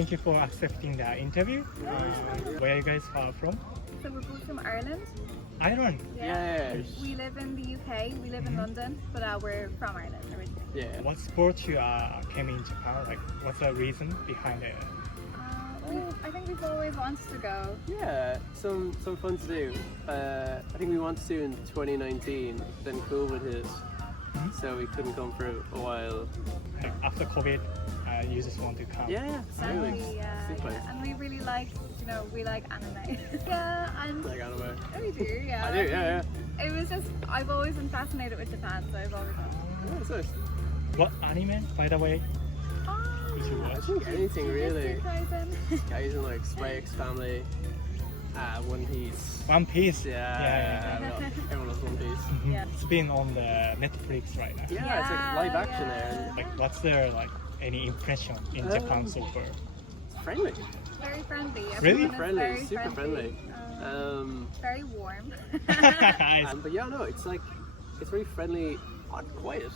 Thank you for accepting the interview. Where are you guys from? So we're both from Ireland. Ireland. Yeah. We live in the UK. We live in London, but we're from Ireland originally. Yeah. What sport you came in Japan? Like, what's the reason behind it? I think we've always wanted to go. Yeah, some fun to do. I think we wanted to do in 2019, then COVID hit, so we couldn't come for a while. Like, after COVID, you just want to come. Yeah, absolutely. Exactly, and we really like, we like anime. Yeah, and Like anime. we do, yeah. I do, yeah. It was just, I've always been fascinated with Japan, so I've always wanted to. Yeah, it's nice. What anime, by the way? Did you I watch? think anything really. Kaisen. Guys in like Spy X Family, One Piece. One Piece. Yeah. Everyone loves One Piece. Yeah. It's been on the Netflix right now. Yeah, it's like live action there. Like, what's their any impression in Japan so far? It's friendly. Very friendly. Really? Everyone is Friendly, very super friendly. Very warm. But yeah, no, it's very friendly, odd, quiet.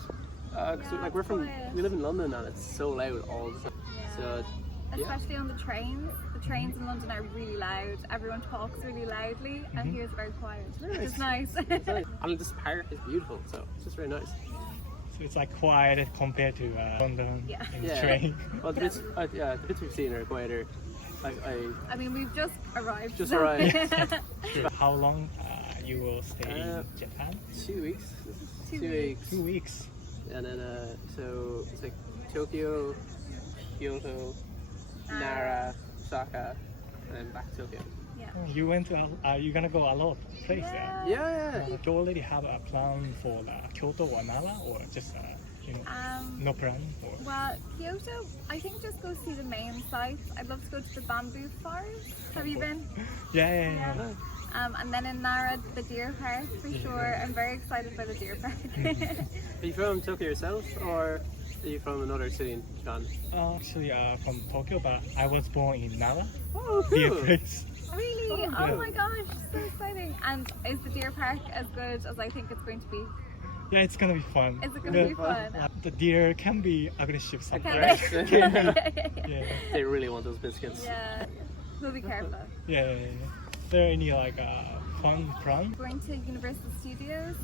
Cause Yeah, like we live in London and it's so loud all the time. Yeah. So Especially on the trains. The trains in London are really loud. Everyone talks really loudly, and here's very quiet. It's nice. it's nice. And this park is beautiful, so it's just very nice. So it's like quiet compared to London in the train. Well, the bits we've seen are quieter. I mean, we've just arrived. Just arrived. Sure. How long you will stay in Japan? 2 weeks. 2 weeks. 2 weeks. And then so it's like Tokyo, Kyoto, Nara, Osaka, and then back to Tokyo. Yeah. You went to you're gonna go a lot of places. Yeah. Do you already have a plan for Kyoto or Nara, or just no plan? Or? Well, Kyoto, I think just go see the main sites. I'd love to go to the bamboo forest. Have you been? Yeah. And then in Nara, the deer park for sure. I'm very excited by the deer park. Are you from Tokyo yourself, or are you from another city in Japan? Actually, from Tokyo, but I was born in Nara. Oh, Deer cool. place. Really? yeah. Oh my gosh, so exciting. And is the deer park as good as I think it's going to be? Yeah, it's gonna be fun. Is it going to be fun? The dear can be aggressive Okay. sometimes. Yeah. They really want those biscuits. Yeah. We'll be careful. Yeah. Is there any fun plan? Going to Universal Studios.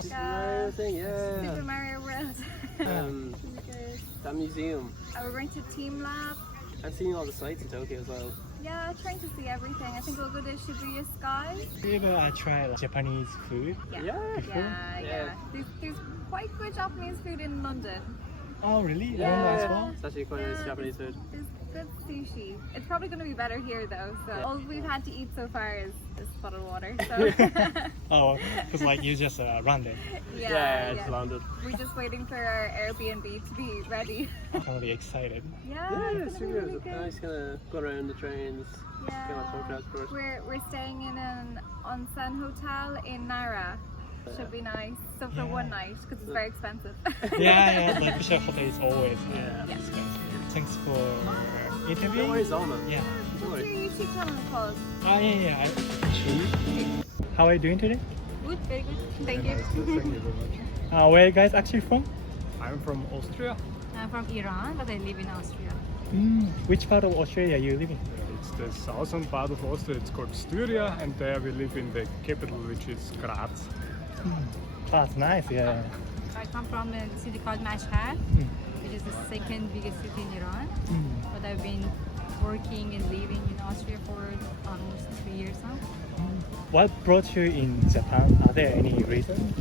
Super Mario thing, yeah. Super Mario World. Um, Really good. that museum. We're going to Team Lab. And seeing all the sights in Tokyo as well. Yeah, trying to see everything. I think we'll go to Shibuya Sky. Have you ever tried Japanese food? Yeah. Yeah. There's quite good Japanese food in London. Oh, really? Yeah. London as well? It's actually quite nice Japanese food. There's good sushi. It's probably going to be better here though. So all we've had to eat so far is bottled water. So Oh, because you just landed. Yeah, it's landed. We're just waiting for our Airbnb to be ready. I'm really excited. Yeah, It's gonna be really really good. good. Nice kind of go around the trains. Get on public transport. We're staying in an onsen hotel in Nara. Should be nice. So for one night, because it's very expensive. Yeah, the official hotel is always Yeah. expensive. Thanks for interview. No worries, all man. Yeah. No What's your worries. YouTube channel called? Yeah. How are you doing today? Good, very good. Thank you. Thank you very much. Where are you guys actually from? I'm from Austria. I'm from Iran, but I live in Austria. Which part of Australia you live in? It's the southern part of Austria. It's called Styria, and there we live in the capital, which is Graz. That's nice, yeah. I come from a city called Mashhad, which is the second biggest city in Iran. But I've been working and living in Austria for almost 3 years now. What brought you in Japan? Are there any reasons?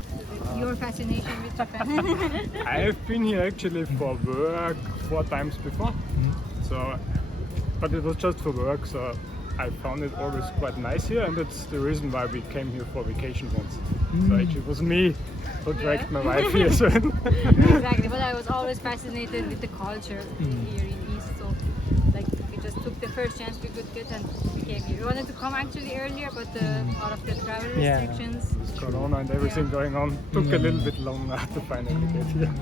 Your fascination with Japan. I've been here actually for work 4 times before. But it was just for work, so I found it always quite nice here, and that's the reason why we came here for vacation once. So actually it was me who dragged my wife here. So Exactly, but I was always fascinated with the culture here in East, so we just took the first chance we could get and we came here. We wanted to come actually earlier, but out of the travel restrictions. Corona and everything going on took a little bit longer to finally get here.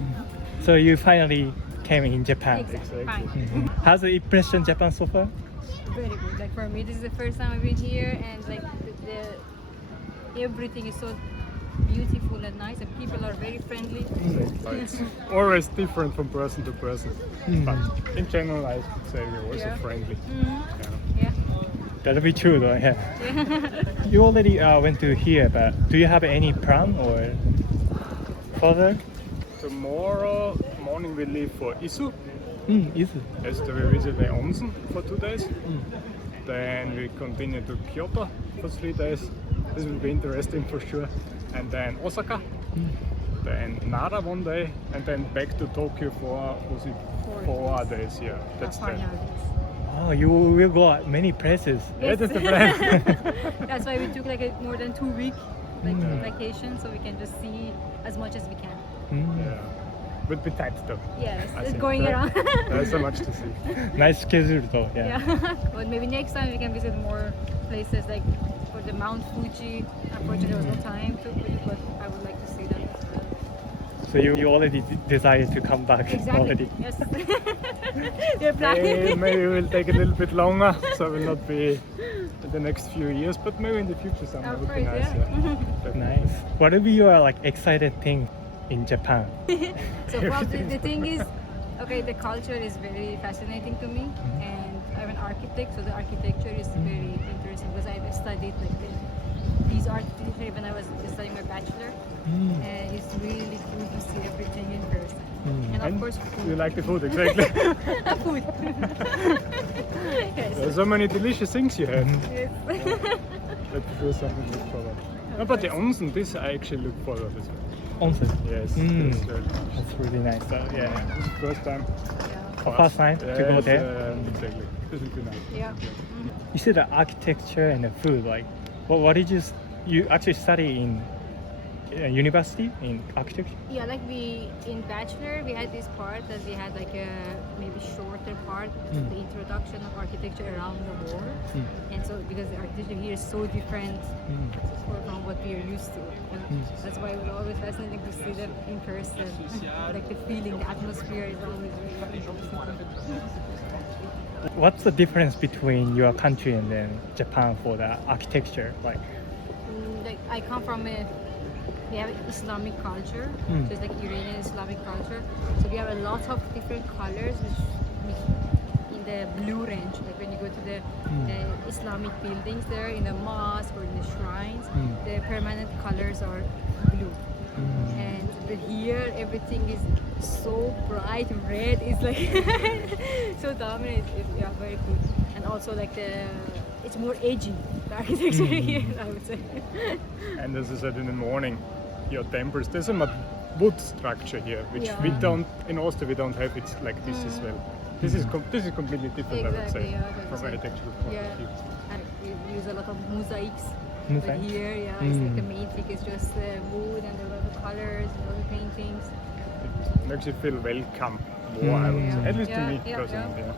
So you finally came in Japan. Exactly. Fine. How's the impression Japan so far? Very good. For me, this is the first time I've been here, and the everything is so beautiful and nice, and people are very friendly. It's always different from person to person, but in general, I would say we're also friendly. Yeah. That'll be true though, yeah. You already went to here, but do you have any plan or further? Tomorrow morning we leave for Isu. Is it? Yes, we visit the onsen for 2 days. Then we continue to Kyoto for 3 days. This will be interesting for sure. And then Osaka. Then Nara 1 day, and then back to Tokyo for 4 days. Yeah, that's the. Oh, you will go at many places. Yeah, that's the plan. That's why we took like a more than 2 week vacation, so we can just see as much as we can. Yeah, would be tight though. Yes, I it's think going around. There's so much to see. Nice schedule though, Yeah. But maybe next time we can visit more places like for the Mount Fuji. Unfortunately, there was no time to, but I would like to see that as well. So you already decided to come back already. Yes. We're planning. Maybe we'll take a little bit longer, so it will not be in the next few years, but maybe in the future somewhere Of would be course, nice. yeah. Nice. What would be your like excited thing in Japan? So probably the thing is, okay, the culture is very fascinating to me, and I'm an architect, so the architecture is very interesting because I studied like these architecture when I was studying my bachelor, and it's really cool to see everything in person. And of course, You food. like the food, exactly. Food. Yes. There's so many delicious things you have. Yes. That's sure something to look forward. No, but the onsen, this I actually look forward as well. Onsen. Yes, that's very nice. That's really nice. Yeah. This is the first time. For first time to go there. Exactly. This will be nice. Yeah. You said the architecture and the food. Like, what did you actually study in university in architecture? Yeah, like we in bachelor we had this part that we had like a maybe shorter part, the introduction of architecture around the world, and so because the architecture here is so different from what we are used to, and that's why it was always fascinating to see them in person, like the feeling, the atmosphere is always very interesting. What's the difference between your country and then Japan for the architecture? Like, Like I come from we have Islamic culture, so it's like Iranian Islamic culture. So we have a lot of different colors, which in the blue range. Like when you go to the Islamic buildings there, in the mosque or in the shrines, the permanent colors are blue. And but here everything is so bright red. It's like so dominant. Yeah, very cool. And also like it's more edgy. The architecture here, I would say. And as I said in the morning, your temples, there's a wood structure here, which we don't, in Austria we don't have it like this as well. This is completely different, I would say, from architectural point of view. And we use a lot of mosaics. But Mosaics? here, it's like the main thing is just wood and a lot of colors, a lot of paintings. It makes you feel welcome more, I would say. At least to me Yeah. personally. Yeah.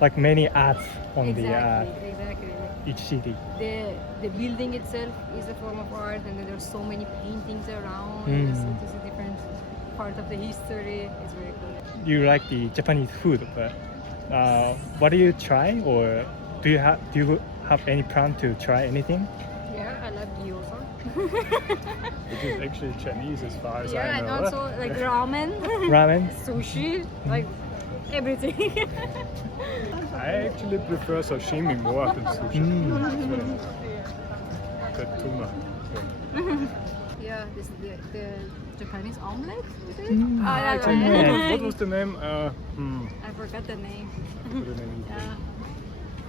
like many arts on Exactly. each city. The building itself is a form of art, and then there's so many paintings around. It's a different part of the history. It's very cool. You like the Japanese food, but what do you try, or do you have any plan to try anything? Yeah, I love gyoza. Which is actually Chinese as far as I Yeah, and know. also like ramen, Ramen? sushi, like everything. I actually prefer sashimi more than sushi. It's very nice. The tuna. Yeah, this is the Japanese omelette. Is it? What was the name? I forgot the name.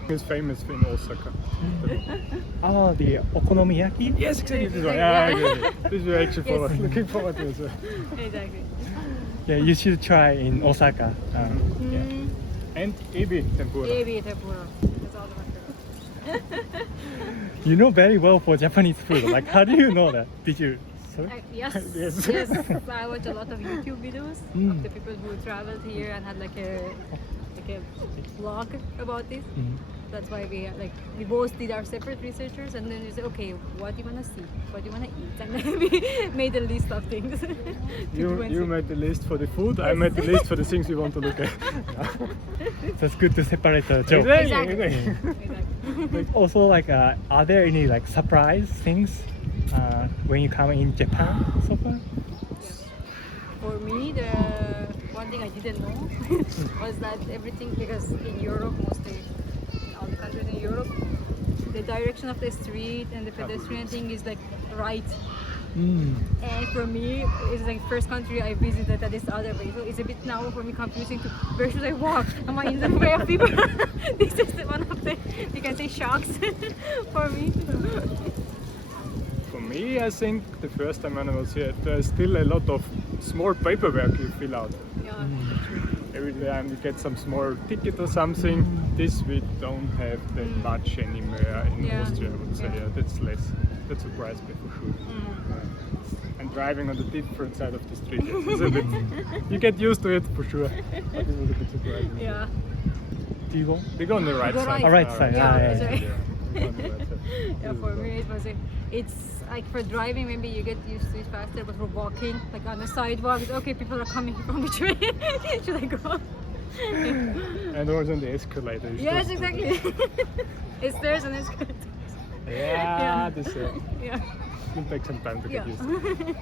It's famous in Osaka. Oh, the okonomiyaki? Yes, exactly this one. Yeah, exactly. This is actually looking forward to as well. Exactly. Yeah, you should try in Osaka. And ebi tempura. Ebi tempura. That's all the You know very well for Japanese food. Like, how do you know that? Did you? Sorry? Yes. Yes. Yes. I watch a lot of YouTube videos of the people who traveled here and had like a vlog about this. That's why we both did our separate researchers, and then we said, okay, what do you wanna see? What do you wanna eat? And then we made a list of things. You made the list for the food. I made the list for the things we want to look at. So it's good to separate the joke. Exactly. Exactly. Exactly. Also, like, are there any like surprise things when you come in Japan so far? For me, the one thing I didn't know was that everything, because in Europe, mostly in all the countries in Europe, the direction of the street and the pedestrian thing is like right. And for me, it's like first country I visited that is the other way. So it's a bit now for me confusing to where should I walk? Am I in the way of people? This is one of the, you can say, shocks for me. For me, I think the first time when I was here, there's still a lot of small paperwork you fill out. Yeah. Every time you get some small ticket or something. This we don't have that much anymore in Yeah. Austria, I would say. Yeah. Yeah, that's less. That surprised me for sure. And driving on the different side of the street, it's a bit, you get used to it for sure. But it was a bit surprising. Yeah. Do you go? We go on the right Go side. right. Right side. Yeah, yeah. sorry. We go on the right side. Yeah, for me it was it's like for driving maybe you get used to it faster, but for walking like on the sidewalk, it's okay, people are coming from which way should I go? And also on the escalator. it's Yes, just- exactly. It's stairs and escalators. Yeah, Yeah. this Yeah. will take some time to Yeah. get used to.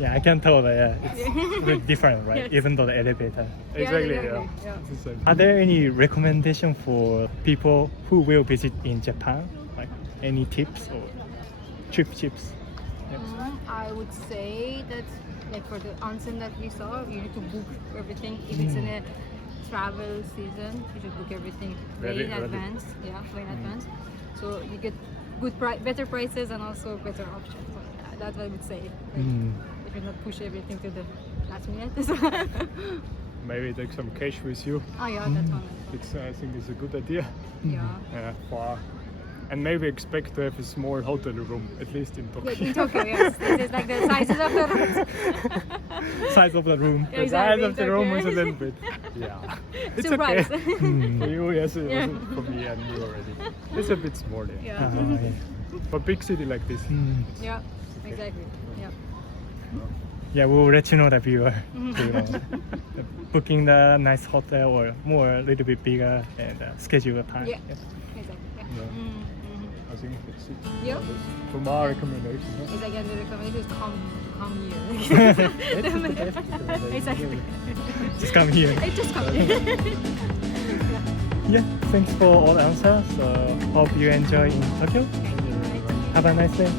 Yeah, I can tell that it's a bit different, right? Yes. Even though the elevator. Exactly, exactly, yeah. yeah. It's the same. Are there any recommendation for people who will visit in Japan? Like any tips or trip tips? I would say that like for the onsen that we saw, you need to book everything. If it's in a travel season, you should book everything way Very in early. advance. Yeah, way in advance. So you get better prices and also better options. So, yeah, that's what I would say. Like, if you not push everything to the last minute. Maybe take some cash with you. Oh yeah, that's one. It's, I think it's a good idea. Yeah. For, and maybe expect to have a small hotel room, at least in Yeah, Tokyo. in Tokyo, yes. This is like the sizes of the rooms. Size of the room. Yeah, The size exactly, of the room is a Tokyo. little bit. Yeah. It's Surprise. okay. For you, yes, it Yeah. wasn't for me and you already. It's a bit small, yeah. Yeah. Yeah. For big city like this. Yeah, exactly. Yeah. Yeah, we'll let you know that we are booking the nice hotel or more a little bit bigger and schedule a time. Yeah. Exactly. Yeah. I think that's it. Yeah. From our recommendation. huh? It's again the recommendation is come here. Exactly. Just come here. It just come here. Yeah, thanks for all the answers. Hope you enjoy in Tokyo. Have a nice day.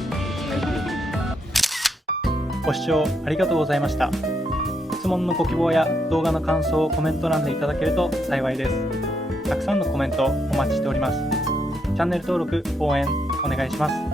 ご視聴ありがとうございました。質問のご希望や動画の感想をコメント欄でいただけると幸いです。たくさんのコメントお待ちしております。チャンネル登録、応援お願いします。